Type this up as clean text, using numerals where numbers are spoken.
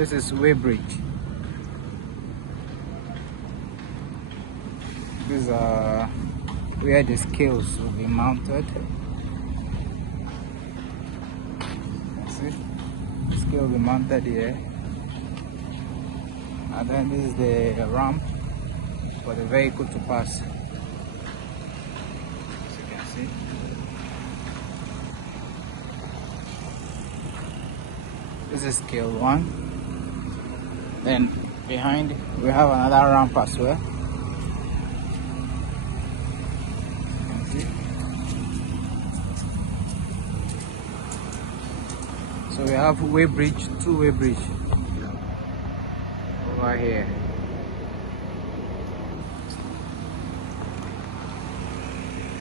This is weighbridge. These are where the scales will be mounted. See, the scale will be mounted here, and then this is the ramp for the vehicle to pass. As you can see. This is scale 1. Then behind we have another ramp as well. You can see. So we have weighbridge, two-way bridge over here.